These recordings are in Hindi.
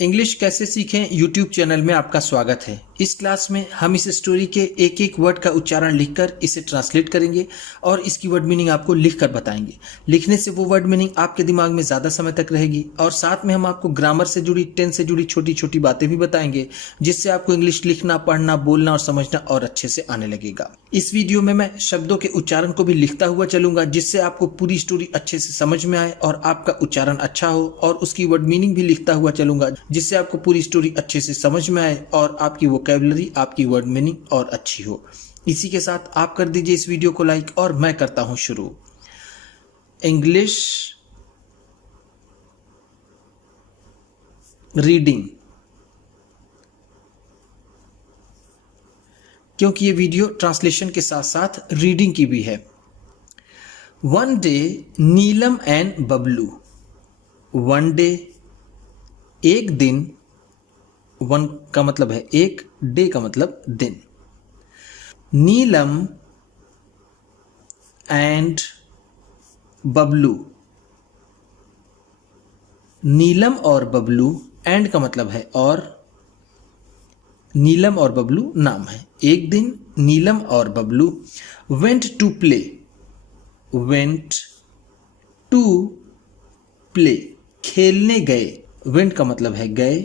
इंग्लिश कैसे सीखें यूट्यूब चैनल में आपका स्वागत है। इस क्लास में हम इस स्टोरी के एक एक वर्ड का उच्चारण लिखकर इसे ट्रांसलेट करेंगे और इसकी वर्ड मीनिंग आपको लिखकर बताएंगे। लिखने से वो वर्ड मीनिंग आपके दिमाग में ज़्यादा समय तक रहेगी और साथ में हम आपको ग्रामर से जुड़ी, टेंस से जुड़ी छोटी छोटी बातें भी बताएंगे, जिससे आपको इंग्लिश लिखना, पढ़ना, बोलना और समझना और अच्छे से आने लगेगा। इस वीडियो में मैं शब्दों के उच्चारण को भी लिखता हुआ चलूंगा, जिससे आपको पूरी स्टोरी अच्छे से समझ में आए और आपका उच्चारण अच्छा हो, और उसकी वर्ड मीनिंग भी लिखता हुआ चलूंगा, जिससे आपको पूरी स्टोरी अच्छे से समझ में आए और आपकी वोकैबुलरी, आपकी वर्ड मीनिंग और अच्छी हो। इसी के साथ आप कर दीजिए इस वीडियो को लाइक और मैं करता हूं शुरू। इंग्लिश रीडिंग, क्योंकि ये वीडियो ट्रांसलेशन के साथ साथ रीडिंग की भी है। One day Neelam and Bablu. One day एक दिन, वन का मतलब है एक, डे का मतलब दिन। नीलम एंड बबलू। नीलम और बबलू, एंड का मतलब है और, नीलम और बबलू नाम है। एक दिन नीलम और Bablu went to play. Went to play, खेलने गए। वेंट का मतलब है गए,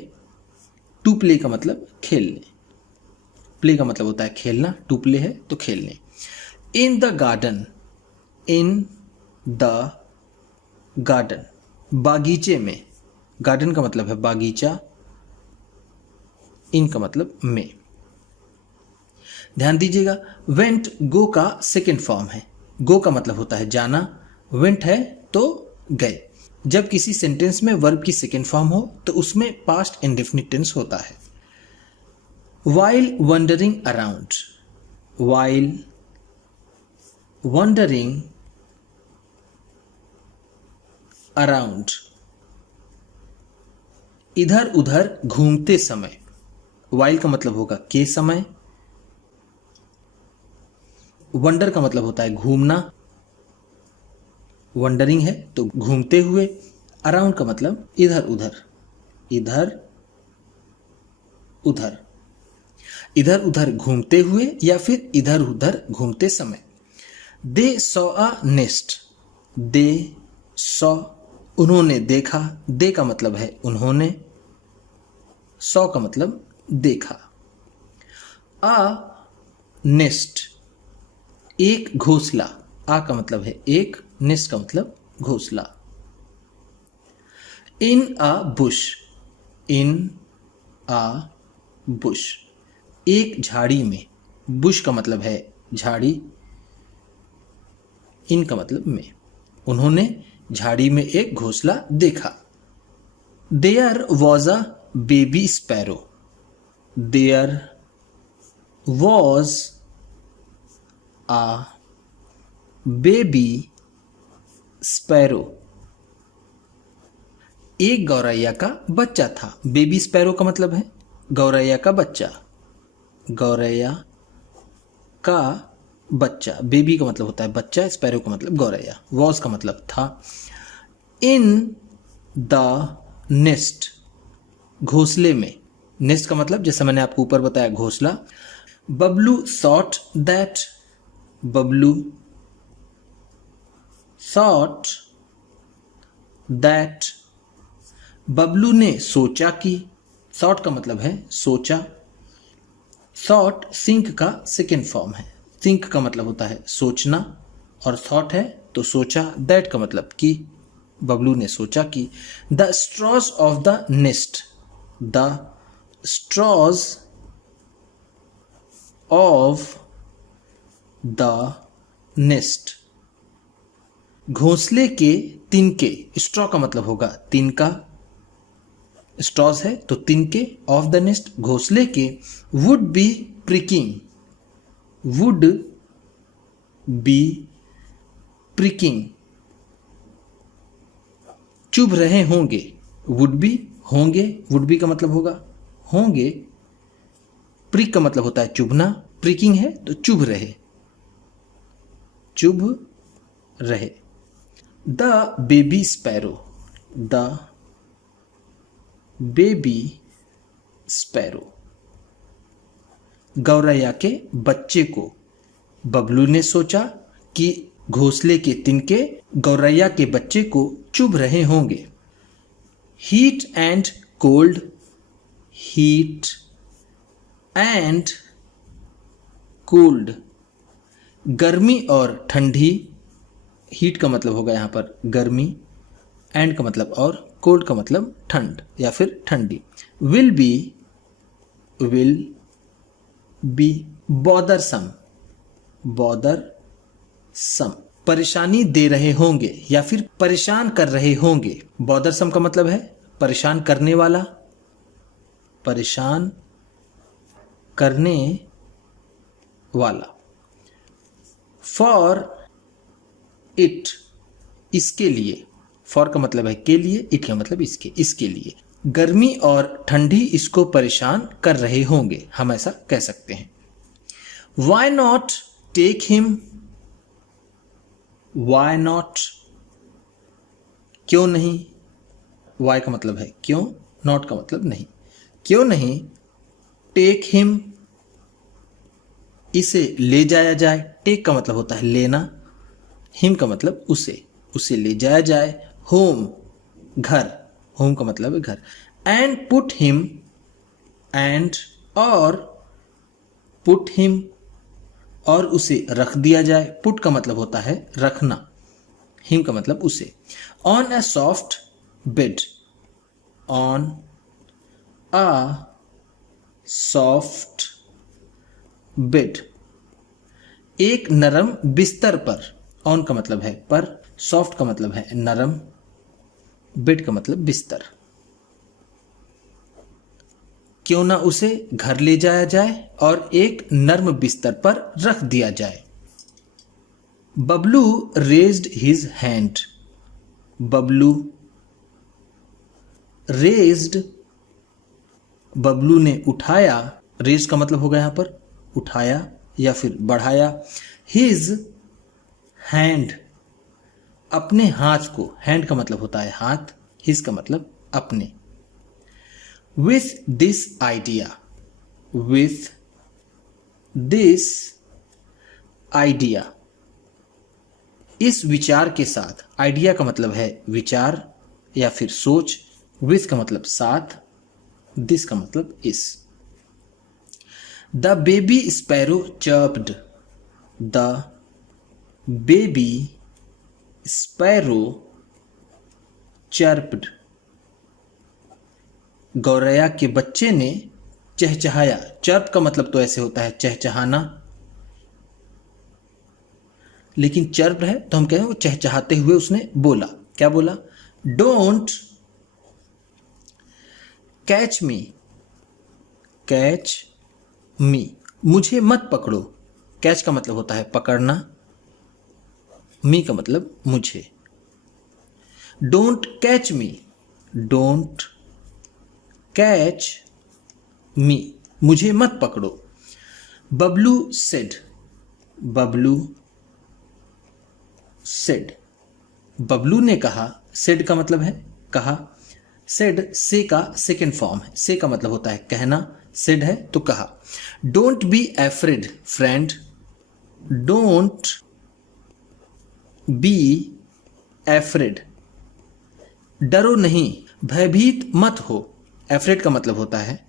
टू प्ले का मतलब खेलने। प्ले का मतलब होता है खेलना, टू प्ले है तो खेलने। In the garden. In the garden, बागीचे में। गार्डन का मतलब है बागीचा, इन का मतलब में। ध्यान दीजिएगा, वेंट गो का सेकेंड फॉर्म है। गो का मतलब होता है जाना, वेंट है तो गए। जब किसी सेंटेंस में वर्ब की सेकेंड फॉर्म हो तो उसमें पास्ट इंडेफिनिट टेंस होता है। While wondering around. While wondering around, इधर उधर घूमते समय। वाइल का मतलब होगा के समय, वंडर का मतलब होता है घूमना, वंडरिंग है तो घूमते हुए। अराउंड का मतलब इधर उधर, इधर उधर, इधर उधर घूमते हुए या फिर इधर उधर घूमते समय। They saw a nest. They saw, उन्होंने देखा। दे का मतलब है उन्होंने, सॉ का मतलब देखा। अ नेस्ट, एक घोंसला। आ का मतलब है एक, नेस्ट का मतलब घोंसला। इन a bush. In a bush, एक झाड़ी में। बुश का मतलब है झाड़ी, इन का मतलब में। उन्होंने झाड़ी में एक घोंसला देखा। There was a baby sparrow. There was a baby sparrow, एक गौरैया का बच्चा था। बेबी स्पैरो का मतलब है गौरैया का बच्चा। गौरैया का बच्चा, बेबी का मतलब होता है बच्चा, स्पैरो का मतलब गौरैया, वॉज का मतलब था। इन द नेस्ट, घोंसले में। नेस्ट का मतलब जैसा मैंने आपको ऊपर बताया घोंसला। Bablu thought that. Bablu thought that, Bablu ने सोचा कि। थॉट का मतलब है सोचा। थॉट थिंक का सेकेंड फॉर्म है। थिंक का मतलब होता है सोचना और थॉट है तो सोचा। दैट का मतलब कि, बबलू ने सोचा कि। The straws of the nest. The straws of the nest, घोंसले के तिनके। स्ट्रॉ का मतलब होगा तिनका, स्ट्रॉज है तो तिनके। ऑफ द नेस्ट, घोंसले के। Would be pricking. Would be pricking, चुभ रहे होंगे। वुड बी, होंगे, वुड बी का मतलब होगा होंगे। प्रिक का मतलब होता है चुभना, प्रिकिंग है तो चुभ रहे, चुभ रहे। The baby sparrow. The baby sparrow, गौरैया के बच्चे को। बबलू ने सोचा कि घोंसले के तिनके गौरैया के बच्चे को चुभ रहे होंगे। Heat and cold, heat and cold, गर्मी और ठंडी। हीट का मतलब होगा यहाँ पर गर्मी, एंड का मतलब और, कोल्ड का मतलब ठंड या फिर ठंडी। विल बी बॉदरसम, बॉदरसम, परेशानी दे रहे होंगे या फिर परेशान कर रहे होंगे। बॉदरसम का मतलब है परेशान करने वाला, परेशान करने वाला। फॉर इट, इसके लिए। फॉर का मतलब है के लिए, इट का मतलब इसके लिए। गर्मी और ठंडी इसको परेशान कर रहे होंगे, हम ऐसा कह सकते हैं। Why not take him, why not, क्यों नहीं। वाई का मतलब है क्यों, नॉट का मतलब नहीं, क्यों नहीं। टेक हिम, इसे ले जाया जाए। टेक का मतलब होता है लेना, हिम का मतलब उसे ले जाया जाए। होम, घर, होम का मतलब है घर। एंड पुट हिम, एंड और, पुट हिम और उसे रख दिया जाए। पुट का मतलब होता है रखना, हिम का मतलब उसे। On a soft bed, on a soft bed, एक नरम बिस्तर पर। ऑन का मतलब है पर, सॉफ्ट का मतलब है नरम, बेड का मतलब बिस्तर। क्यों ना उसे घर ले जाया जाए और एक नर्म बिस्तर पर रख दिया जाए। Bablu raised his hand, Bablu raised, Bablu ने उठाया। रेज का मतलब होगा यहां पर उठाया या फिर बढ़ाया। हिज हैंड, अपने हाथ को। हैंड का मतलब होता है हाथ, हिज का मतलब अपने। With this idea, with this idea, इस विचार के साथ। आइडिया का मतलब है विचार या फिर सोच, विथ का मतलब साथ, दिस का मतलब इस। The baby sparrow chirped, the baby sparrow chirped, गौरैया के बच्चे ने चहचहाया। चर्प का मतलब तो ऐसे होता है चहचहाना, लेकिन चर्प है तो हम कहें वो चहचहाते हुए उसने बोला। क्या बोला। डोंट कैच मी, कैच मी, मुझे मत पकड़ो। कैच का मतलब होता है पकड़ना, मी का मतलब मुझे। Don't catch me, don't catch मी, मुझे मत पकड़ो। बबलू सेड, बबलू सेड, बबलू ने कहा। सेड का मतलब है कहा। सेड से का सेकेंड फॉर्म है। से का मतलब होता है कहना, सेड है तो कहा। Don't be afraid friend, don't be afraid, डरो नहीं, भयभीत मत हो। एफ्रेड का मतलब होता है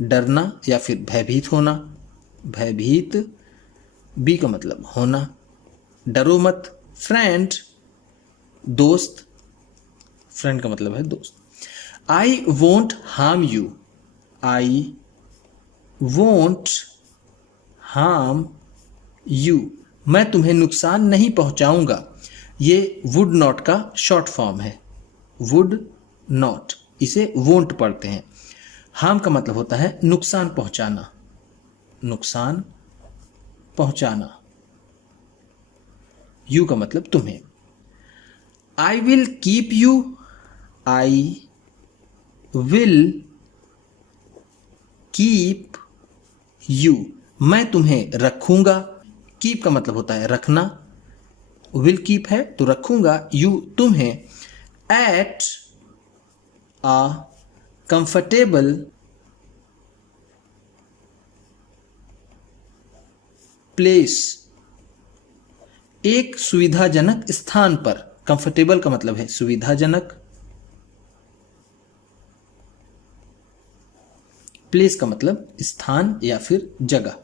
डरना या फिर भयभीत होना, भयभीत। बी का मतलब होना, डरो मत। फ्रेंड, दोस्त, फ्रेंड का मतलब है दोस्त। I won't harm you, I won't harm you, मैं तुम्हें नुकसान नहीं पहुंचाऊंगा। ये वुड नॉट का शॉर्ट फॉर्म है, वुड नॉट, इसे वोंट पढ़ते हैं। हार्म का मतलब होता है नुकसान पहुंचाना, नुकसान पहुंचाना। यू का मतलब तुम्हें। I will keep you, I will keep you, मैं तुम्हें रखूंगा। कीप का मतलब होता है रखना, विल कीप है तो रखूंगा, यू तुम्हें। एट अ कंफर्टेबल प्लेस, एक सुविधाजनक स्थान पर। कंफर्टेबल का मतलब है सुविधाजनक, प्लेस का मतलब स्थान या फिर जगह।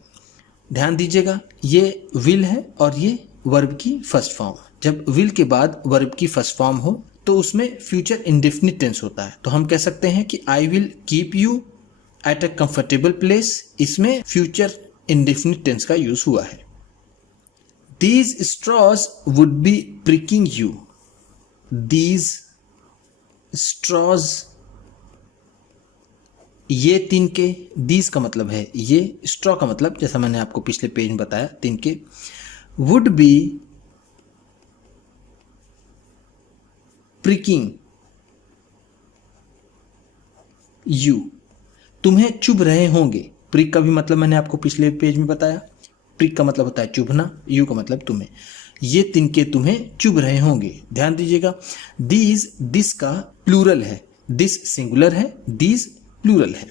ध्यान दीजिएगा, ये विल है और ये वर्ब की फर्स्ट फॉर्म। जब विल के बाद वर्ब की फर्स्ट फॉर्म हो तो उसमें फ्यूचर इंडेफिनिट टेंस होता है। तो हम कह सकते हैं कि I will keep you at a comfortable place, इसमें फ्यूचर इंडेफिनिट टेंस का यूज हुआ है। These straws would be pricking you, these straws, ये तिनके, दीज का मतलब है ये, स्ट्रॉ का मतलब जैसा मैंने आपको पिछले पेज में बताया तिनके। वुड बी प्रिकिंग यू, तुम्हें चुभ रहे होंगे। प्रिक का भी मतलब मैंने आपको पिछले पेज में बताया। प्रिक का मतलब होता है चुभना, यू का मतलब तुम्हें। ये तिनके तुम्हें चुभ रहे होंगे। ध्यान दीजिएगा, दीज, दिस का प्लूरल है, दिस सिंगुलर है, दीज प्लूरल है।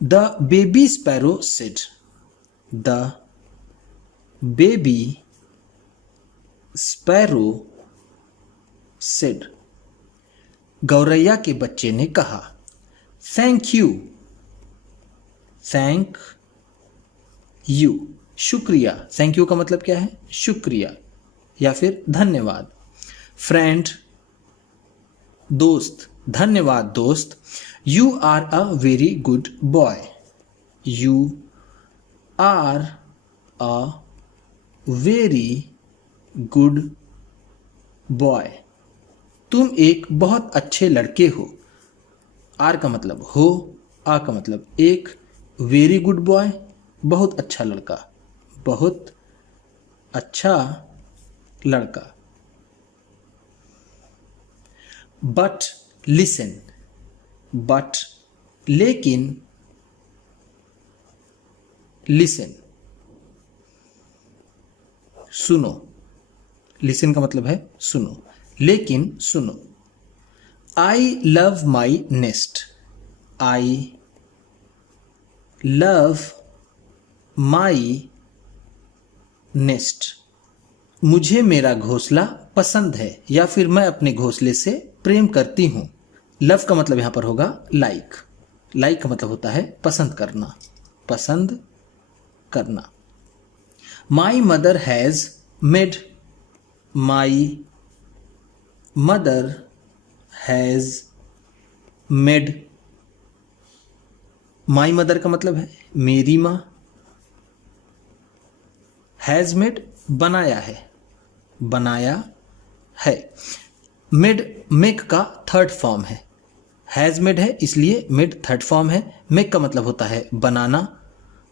The baby sparrow said, the baby sparrow said, गौरैया के बच्चे ने कहा। थैंक यू, थैंक यू, शुक्रिया। थैंक यू का मतलब क्या है? शुक्रिया या फिर धन्यवाद। फ्रेंड, दोस्त, धन्यवाद दोस्त। You are a very good boy, you are a very good boy, तुम एक बहुत अच्छे लड़के हो। आर का मतलब हो, आ का मतलब एक, वेरी गुड बॉय बहुत अच्छा लड़का, बहुत अच्छा लड़का। बट लिसन, बट लेकिन, लिसन सुनो, लिसन का मतलब है सुनो, लेकिन सुनो। I love my nest, I love my nest, मुझे मेरा घोंसला पसंद है या फिर मैं अपने घोंसले से प्रेम करती हूं। लव का मतलब यहां पर होगा लाइक, लाइक का मतलब होता है पसंद करना, पसंद करना। My mother has made, my mother has made, my mother का मतलब है मेरी मां, हैज मेड बनाया है, बनाया है। मेड मेक का थर्ड फॉर्म है, हैज मेड है इसलिए मेड थर्ड फॉर्म है। मेक का मतलब होता है बनाना,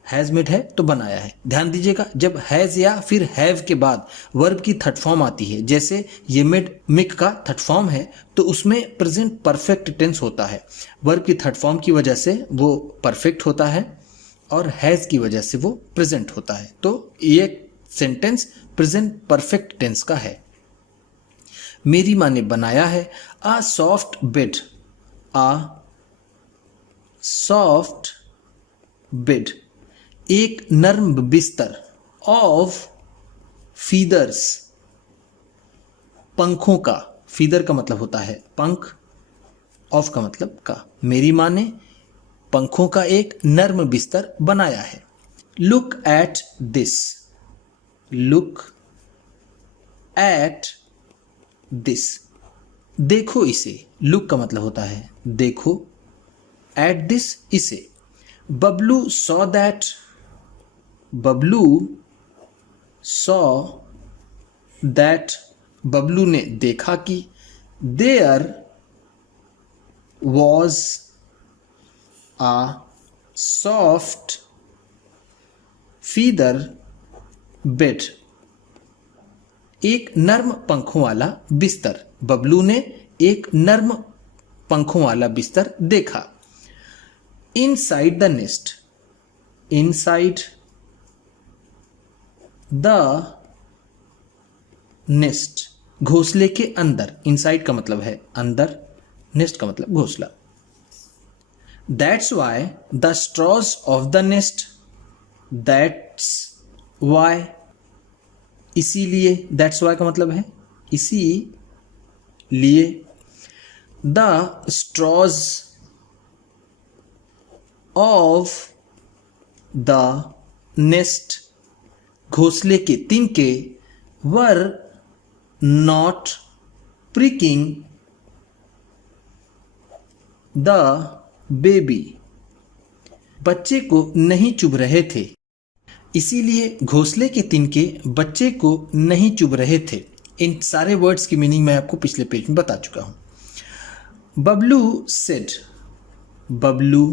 हैज मेड है तो बनाया है। ध्यान दीजिएगा, जब हैज या फिर हैव के बाद वर्ब की थर्ड फॉर्म आती है, जैसे ये मेड मेक का थर्ड फॉर्म है तो उसमें प्रेजेंट परफेक्ट टेंस होता है। वर्ब की थर्ड फॉर्म की वजह से वो परफेक्ट होता है और हैज की वजह से वो प्रेजेंट होता है। तो ये सेंटेंस प्रेजेंट परफेक्ट टेंस का है। मेरी माँ ने बनाया है। आ सॉफ्ट बेड, आ सॉफ्ट बेड, एक नर्म बिस्तर। ऑफ फीदर्स, पंखों का, फीदर का मतलब होता है पंख, ऑफ का मतलब का। मेरी माँ ने पंखों का एक नर्म बिस्तर बनाया है। Look at this, look at this, देखो इसे। लुक का मतलब होता है देखो, एट दिस इसे। Bablu saw that, Bablu saw that, Bablu ने देखा कि। There was a soft feather bed, एक नर्म पंखों वाला बिस्तर। बबलू ने एक नर्म पंखों वाला बिस्तर देखा। Inside the nest, inside the nest, घोंसले के अंदर। इनसाइड का मतलब है अंदर, नेस्ट का मतलब घोंसला। That's why the straws of the nest, that's why, इसीलिए, दैट्स वाई का मतलब है इसीलिए, the straws of the nest, घोंसले के तिनके, were not pricking the baby, बच्चे को नहीं चुभ रहे थे, इसीलिए घोंसले के तिनके बच्चे को नहीं चुभ रहे थे। इन सारे वर्ड्स की मीनिंग मैं आपको पिछले पेज में बता चुका हूं। बबलू सेड, बबलू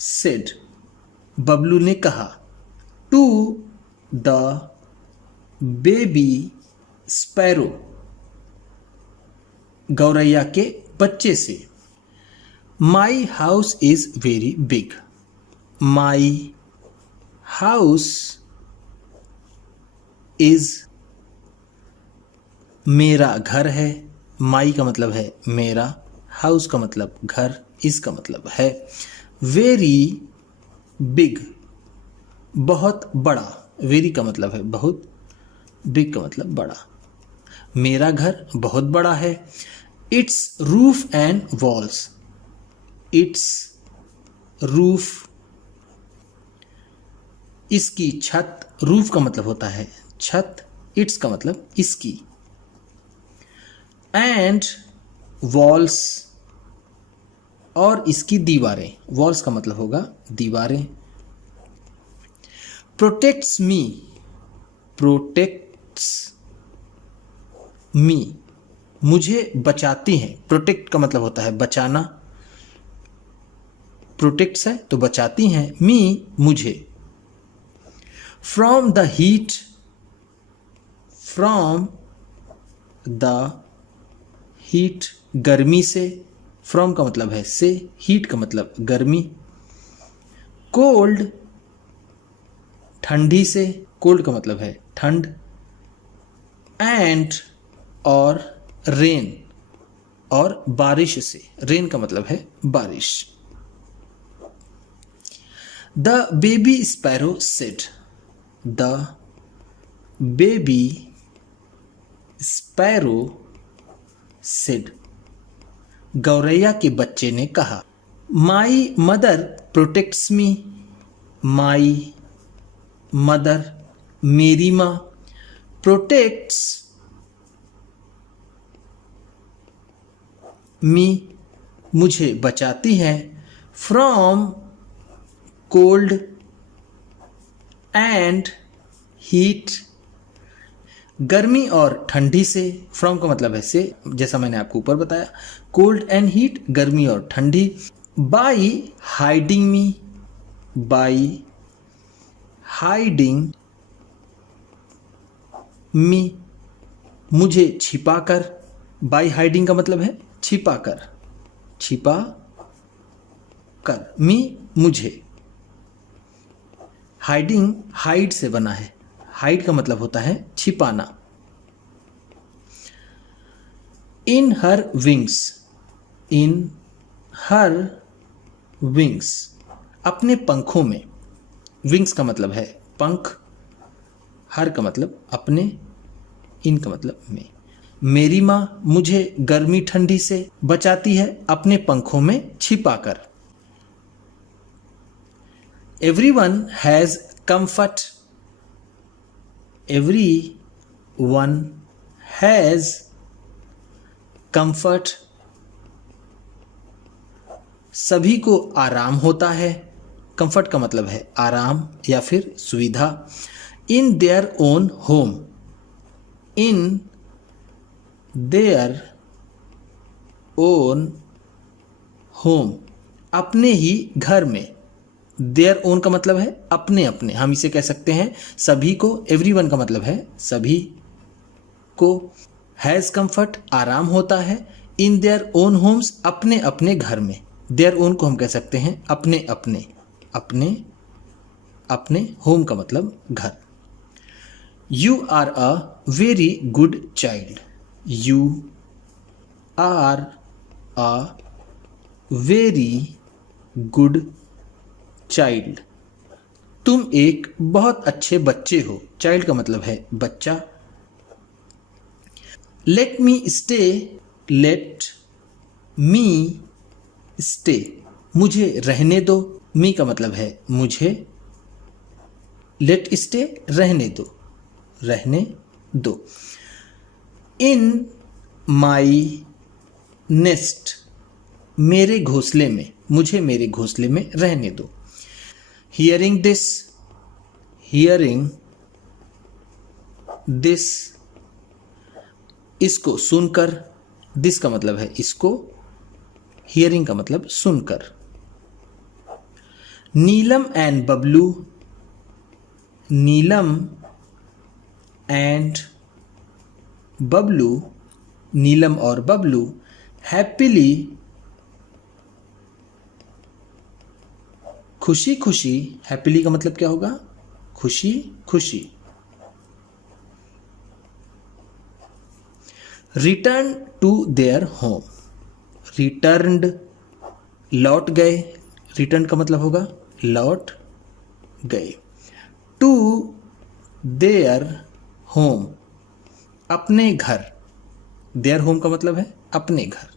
सेड, बबलू ने कहा, टू द बेबी स्पैरो, गौरैया के बच्चे से। My house is very big, my house is, मेरा घर है, माई का मतलब है मेरा, हाउस का मतलब घर, इज का मतलब है वेरी बिग, बहुत बड़ा, वेरी का मतलब है बहुत, बिग का मतलब बड़ा, मेरा घर बहुत बड़ा है। It's roof and walls, it's roof, इसकी छत, रूफ का मतलब होता है छत, इट्स का मतलब इसकी, एंड वॉल्स, और इसकी दीवारें, वॉल्स का मतलब होगा दीवारें। प्रोटेक्ट्स मी, प्रोटेक्ट्स मी, मुझे बचाती हैं, प्रोटेक्ट का मतलब होता है बचाना, प्रोटेक्ट्स है तो बचाती हैं, मी मुझे। From the heat, from the heat, गर्मी से, फ्रॉम का मतलब है से, हीट का मतलब गर्मी। कोल्ड, ठंडी से, कोल्ड का मतलब है ठंड। एंड, और रेन, और बारिश से, रेन का मतलब है बारिश। The baby sparrow said, the baby sparrow said, गौरैया के बच्चे ने कहा। My mother protects me, my mother, मेरी माँ, प्रोटेक्ट्स मी, मुझे बचाती है, फ्रॉम कोल्ड एंड हीट, गर्मी और ठंडी से, फ्रॉम का मतलब है से, जैसा मैंने आपको ऊपर बताया, कोल्ड एंड हीट, गर्मी और ठंडी। By hiding me, by hiding me, मुझे छिपाकर, बाई हाइडिंग का मतलब है छिपाकर, छिपा कर, मी मुझे। हाइडिंग हाइड से बना है, हाइड का मतलब होता है छिपाना। इन हर विंग्स, इन हर विंग्स, अपने पंखों में, विंग्स का मतलब है पंख, हर का मतलब अपने, इन का मतलब में। मेरी माँ मुझे गर्मी ठंडी से बचाती है अपने पंखों में छिपाकर। Everyone has comfort, everyone has comfort, सभी को आराम होता है, कंफर्ट का मतलब है आराम या फिर सुविधा। In their own home, in their own home, अपने ही घर में। देयर ओन का मतलब है अपने अपने, हम इसे कह सकते हैं सभी को, एवरीवन का मतलब है सभी को। हैज़ कंफर्ट, आराम होता है। इन देयर ओन होम्स, अपने अपने घर में। देयर ओन को हम कह सकते हैं अपने अपने, अपने अपने, होम का मतलब घर। You are a very good child, you are a very good child. तुम एक बहुत अच्छे बच्चे हो। चाइल्ड का मतलब है बच्चा। Let me stay, let me stay, मुझे रहने दो। मी का मतलब है मुझे, लेट स्टे रहने दो, रहने दो। इन माई नेस्ट, मेरे घोंसले में, मुझे मेरे घोंसले में रहने दो। हियरिंग दिस, हियरिंग दिस, इसको सुनकर। दिस का मतलब है इसको, हियरिंग का मतलब सुनकर। नीलम एंड बबलू, नीलम एंड बबलू, नीलम और बबलू हैप्पीली, खुशी खुशी। हैप्पीली का मतलब क्या होगा? खुशी खुशी। Return to their home, returned, लौट गए। रिटर्न का मतलब होगा लौट गए। टू देयर होम, अपने घर। देयर होम का मतलब है अपने घर।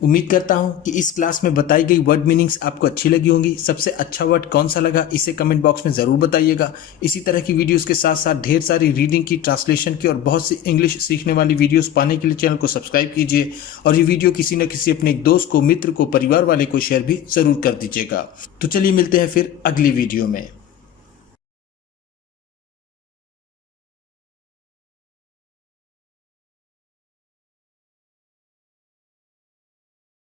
उम्मीद करता हूं कि इस क्लास में बताई गई वर्ड मीनिंग्स आपको अच्छी लगी होंगी। सबसे अच्छा वर्ड कौन सा लगा इसे कमेंट बॉक्स में ज़रूर बताइएगा। इसी तरह की वीडियोस के साथ साथ ढेर सारी रीडिंग की, ट्रांसलेशन की और बहुत सी इंग्लिश सीखने वाली वीडियोस पाने के लिए चैनल को सब्सक्राइब कीजिए और ये वीडियो किसी न किसी अपने एक दोस्त को, मित्र को, परिवार वाले को शेयर भी ज़रूर कर दीजिएगा। तो चलिए मिलते हैं फिर अगली वीडियो में।